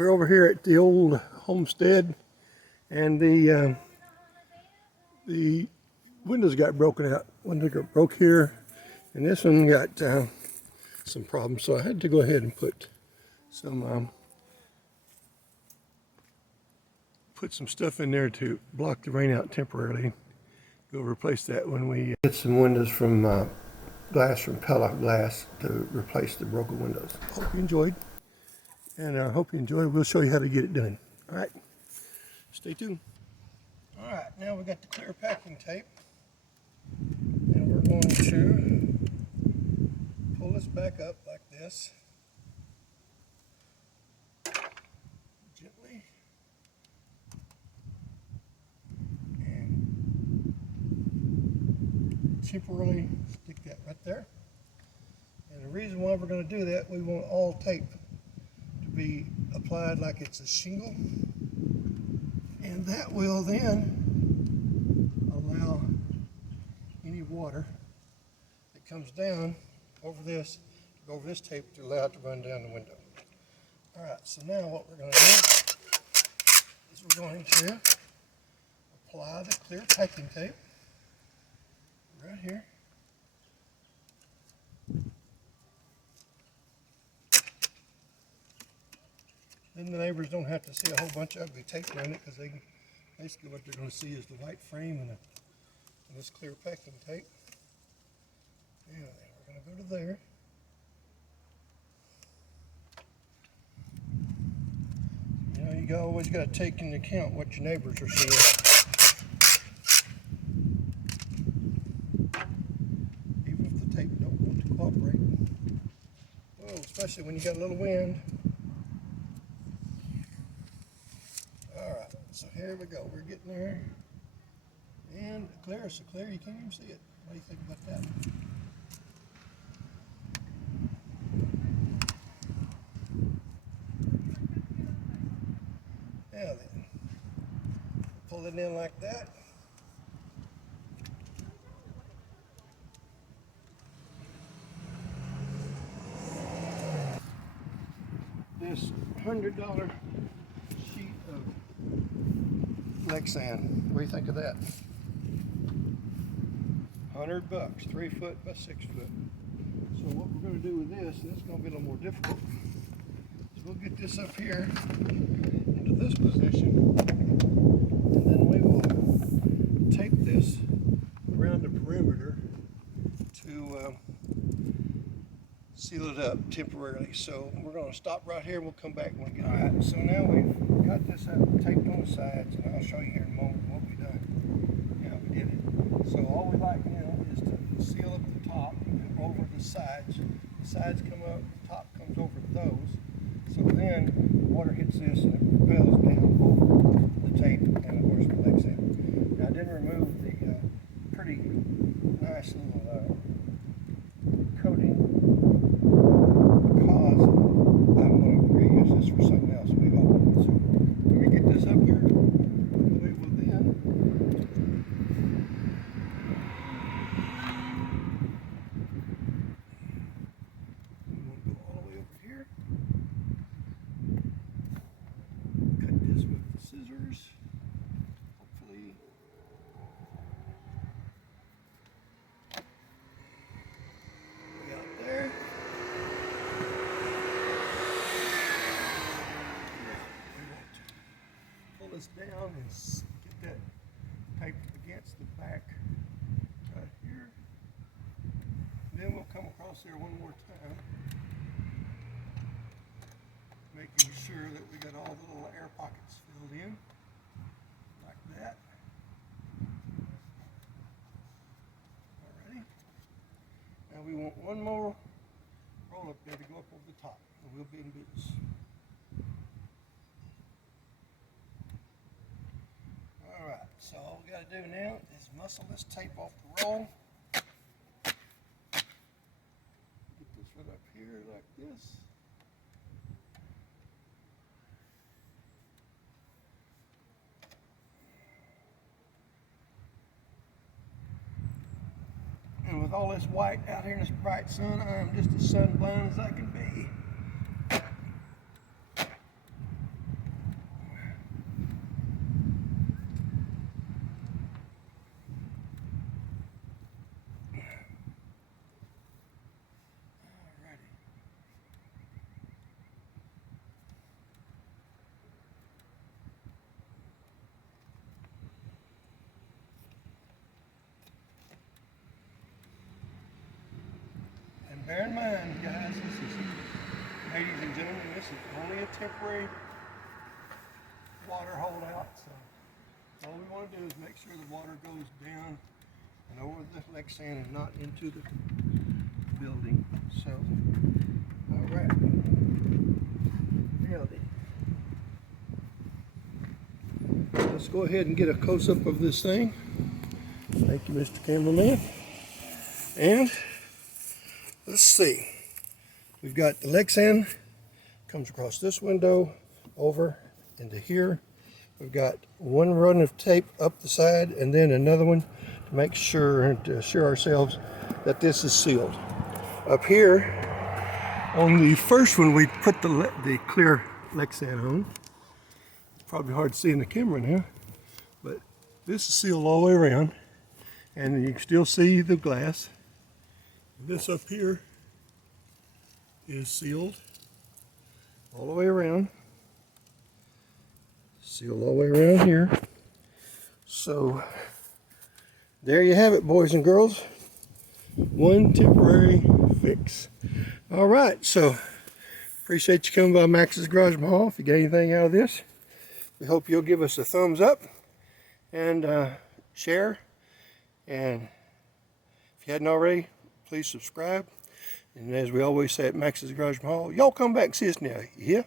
We're over here at the old homestead, and the windows got broken out. Window got broke here, and this one got some problems. So I had to go ahead and put some stuff in there to block the rain out temporarily. We'll replace that when we get some windows from glass from plexiglass to replace the broken windows. Hope you enjoyed. And I hope you enjoy it. We'll show you how to get it done. All right, stay tuned. All right, now we got the clear packing tape, and we're going to pull this back up like this, gently, and temporarily stick that right there. And the reason why we're going to do that, we want all tape be applied like it's a shingle, and that will then allow any water that comes down over this to go over this tape to allow it to run down the window. All right, so now what we're going to do is we're going to apply the clear packing tape right here. Then the neighbors don't have to see a whole bunch of ugly tape on it, because they can, basically what they're going to see is the white frame and this clear packing tape. Now we're going to go to there. You know, you always got to take into account what your neighbors are seeing. Even if the tape don't want to cooperate. Oh, especially when you got a little wind. So here we go, we're getting there, and clear, so clear you can't even see it. What do you think about that? Now then, pull it in like that. This $100 sheet of Lexan. What do you think of that? $100, 3 foot by 6 foot. So what we're going to do with this, and it's going to be a little more difficult, is we'll get this up here into this position, and then we will tape this around the perimeter to seal it up temporarily. So we're going to stop right here and we'll come back when we get it. Alright, so now we've got this up, taped on the sides, and I'll show you here in a moment what we've done. Yeah, we did it. So all we like now is to seal up the top and over the sides. The sides come up, the top comes over those. So then water hits this and it propels down over the tape and of course the Lexan. Now I did remove the pretty nice little coating, because I'm going to reuse this for something else. We hope. So when we get this up here, we will then go all the way over here. Cut this with the scissors. Hopefully. Down and get that taped against the back right here. Then we'll come across there one more time, making sure that we got all the little air pockets filled in like that. Alrighty. Now we want one more roll up there to go up over the top, and we'll be in business. Alright, so all we got to do now is muscle this tape off the roll. Get this right up here like this. And with all this white out here in this bright sun, I am just as sunblind as I can be. bear in mind, guys, ladies and gentlemen, this is only a temporary water holdout. So all we want to do is make sure the water goes down and over the Lexan and not into the building. So, all right. Now then, let's go ahead and get a close-up of this thing. Thank you, Mr. Cameraman. And let's see. We've got the Lexan comes across this window over into here. We've got one run of tape up the side and then another one to make sure and to assure ourselves that this is sealed. Up here on the first one, we put the clear Lexan on. It's probably hard to see in the camera now, but this is sealed all the way around, and you can still see the glass. This up here is sealed all the way around. Sealed all the way around here. So there you have it, boys and girls. One temporary fix. All right, so appreciate you coming by Max's Garage Mall. If you get anything out of this, we hope you'll give us a thumbs up and share. And if you hadn't already, please subscribe. And as we always say at Max's Garage Mall, y'all come back and see us now. You hear?